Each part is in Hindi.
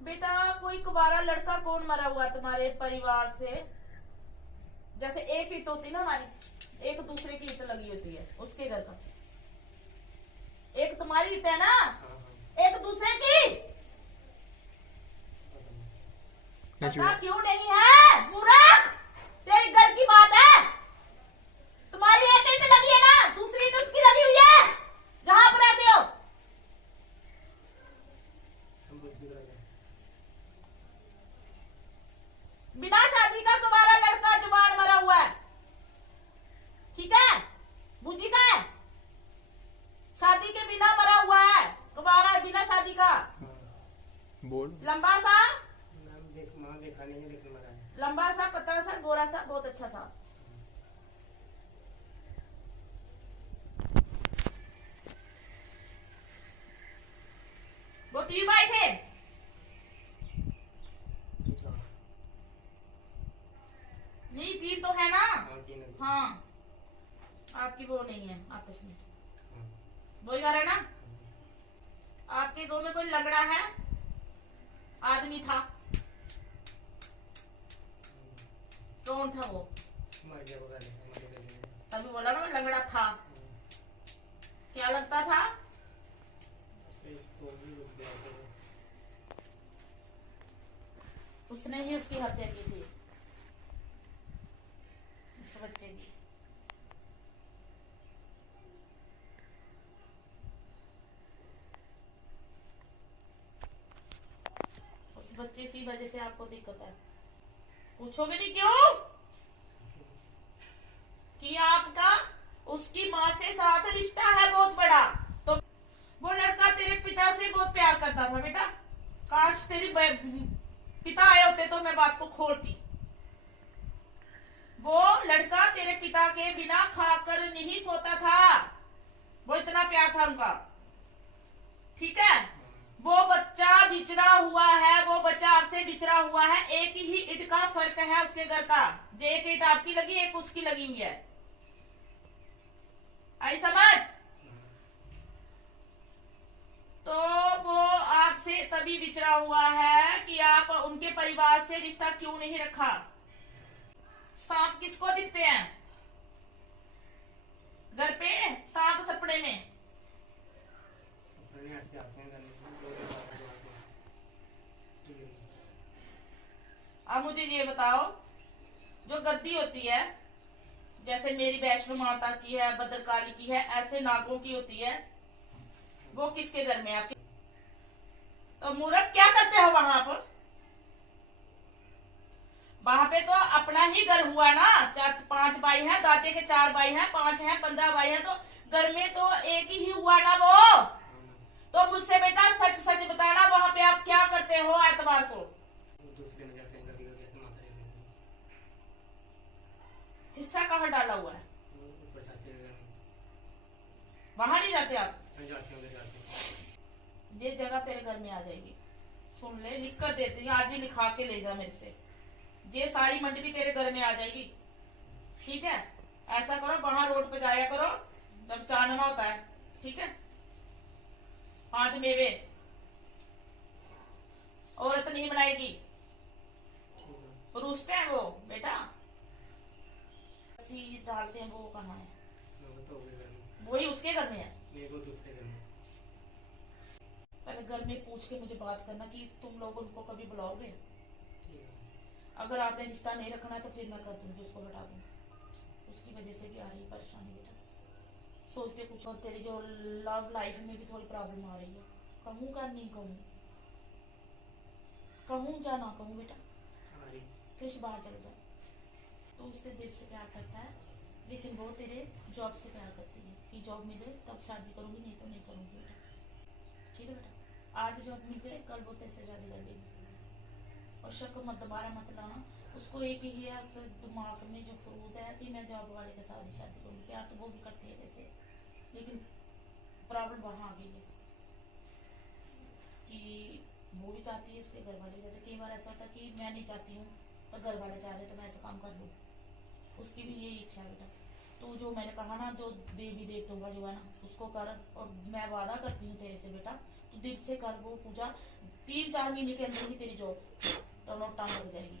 बेटा कोई कुवारा लड़का कौन मरा हुआ तुम्हारे परिवार से? जैसे एक ईट होती ना हमारी, एक दूसरे की ईट लगी होती है, उसके घर का। एक तुम्हारी ईट है ना, एक दूसरे की। पता क्यों नहीं है मूर्ख? तेरे घर की बात है। तुम्हारी एक ईट लगी है ना, दूसरी ईट उसकी लगी हुई है जहां पर रहते हो। बिना शादी का कुवारा लड़का जुबान मरा हुआ है, ठीक है? बुझी का है, शादी के बिना मरा हुआ है कुवारा, बिना शादी का। बोल। लंबा सा, देखा नहीं है लेकिन मरा है। लंबा सा, पतला सा, गोरा सा, बहुत अच्छा सा। वो 3 भाई थे। नहीं 3 तो है ना। हाँ, आपकी वो नहीं है आपस में, वही घर है ना। आपके गांव में कोई लंगड़ा है, आदमी था, कौन था वो? मर गया वो तभी बोला ना मैं लंगड़ा था। क्या लगता था? उसने ही उसकी हत्या की थी, इस बच्चे की। उस बच्चे की वजह से आपको दिक्कत है। पूछोगे नहीं क्यों? कि आपका उसकी माँ से साथ रिश्ता है बहुत बड़ा। तो वो लड़का तेरे पिता से बहुत प्यार करता था बेटा। काश तेरी पिता आए होते तो मैं बात को खोलती। वो लड़का तेरे पिता के बिना खाकर नहीं सोता था, वो इतना प्यार था उनका, ठीक है? वो बच्चा बिछड़ा हुआ है, वो बच्चा आपसे बिछड़ा हुआ है। एक ही ईट का फर्क है उसके घर का। एक ईट आपकी लगी, एक उसकी लगी हुई है। आई समझ? तो वो आपसे तभी बिछड़ा हुआ है कि आप उनके परिवार से रिश्ता क्यों नहीं रखा। सांप किसको दिखते हैं घर पे? सांप सपने में। ऐसे आते हैं अब मुझे ये बताओ, जो गद्दी होती है, जैसे मेरी वैष्णो माता की है, भद्रकाली की है, ऐसे नागों की होती है, वो किसके घर में है आपके? तो मूर्ख क्या करते हो वहां पर? वहां पे तो अपना ही घर हुआ ना। 5 भाई हैं, दादे के 4 भाई हैं, 5 हैं, 15 भाई हैं, तो घर में तो एक ही हुआ ना वो। तो मुझसे बेटा सच सच बताना, वहां पे आप क्या करते हो एतवार को? हिस्सा कहाँ डाला हुआ है? वहां नहीं जाते आप? ये जगह तेरे घर में आ जाएगी, सुन ले, लिख कर देती हूँ, आज ही लिखा के ले जा मेरे से। ये सारी मंडली तेरे घर में आ जाएगी, ठीक है? ऐसा करो, वहां रोड पे जाया करो जब चानना होता है, ठीक है? 5 मेवे औरत नहीं बनाएगी। रूसते हैं वो बेटा, डालते हैं, वो कहाँ है? वही उसके घर में है। पहले घर में पूछ के मुझे बात करना कि तुम लोग उनको कभी बुलाओगे। अगर आपने रिश्ता नहीं रखना है तो फिर मैं कर दूंगी, उसको हटा दूंगी। उसकी वजह से भी आ रही है परेशानी बेटा। सोचते कुछ और, तेरी जो लव लाइफ में भी थोड़ी प्रॉब्लम आ रही है। कहूँ का नहीं कहूँ, कहूँ जा ना कहूँ बेटा, कृष्ण बाहर चल जाए। तो उससे दिल से प्यार करता है, लेकिन वो तेरे जॉब से प्यार करती है कि जॉब मिले तब शादी करूंगी, नहीं तो नहीं करूंगी बेटा, ठीक है बेटा? आज जॉब मिल जाए, कल वो तेरे से शादी कर लेगी। और शक मत, दोबारा मत लाना उसको। एक ही है दिमाग में जो फरूद है कि मैं जॉब वाले के साथ ही शादी करूंगी। प्यार तो वो भी करती है जैसे, लेकिन प्रॉब्लम वहां आ गई है कि वो भी चाहती है, उसके घर वाले भी चाहते। कई बार ऐसा होता है कि मैं नहीं चाहती हूँ तो घर वाले चाह रहे तो मैं ऐसा काम कर लूँ। उसकी भी यही इच्छा है बेटा। तो जो मैंने कहा ना, जो देवी देवताओं का जो है ना, उसको कर। और मैं वादा करती हूँ तेरे से बेटा, तू दिल से कर वो पूजा, 3-4 महीने के अंदर ही तेरी जॉब टर्न आउट टाउन लग जाएगी।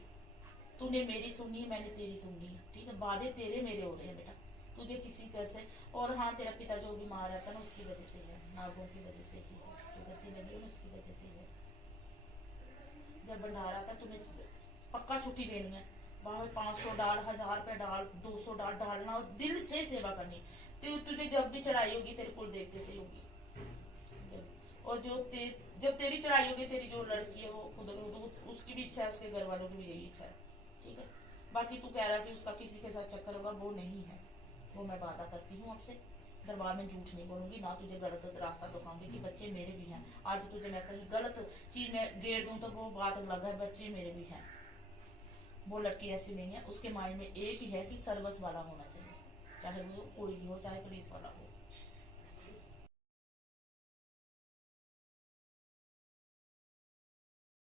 तूने मेरी सुननी है, मैंने तेरी सुननी है, ठीक है। वादे तेरे मेरे हो रहे हैं बेटा, तुझे किसी कर से। और हाँ, तेरा पिता जो बीमार रहता ना उसकी वजह से है, नागों की वजह से ही है, जो गलती लगी है ना उसकी वजह से ही है। जब भंडारा था तुम्हें पक्का छुट्टी देनी है, वहां पे 500 डाल, 1000 रुपए डाल, 200 डाल, डालना और दिल से सेवा करनी। तो तुझे जब भी चढ़ाई होगी तेरे कुल देवते से होगी। और जब तेरी चढ़ाई होगी, तेरी जो लड़की है वो खुद तो उसकी भी इच्छा है, उसके घर वालों की भी यही इच्छा है, ठीक है। बाकी तू कह रहा है कि उसका किसी के साथ चक्कर होगा, वो नहीं है, वो मैं वादा करती हूँ आपसे। दरबार में झूठ नहीं बोलूंगी, ना तुझे गलत रास्ता दिखाऊंगी कि बच्चे मेरे भी हैं। आज तुझे मैं कहीं गलत चीज में गेर दूं तो वो बात अलग है, बच्चे मेरे भी हैं। वो लड़की ऐसी नहीं है, उसके माइंड में एक ही है कि सर्विस वाला होना चाहिए, चाहे वो कोई भी हो, चाहे पुलिस वाला हो।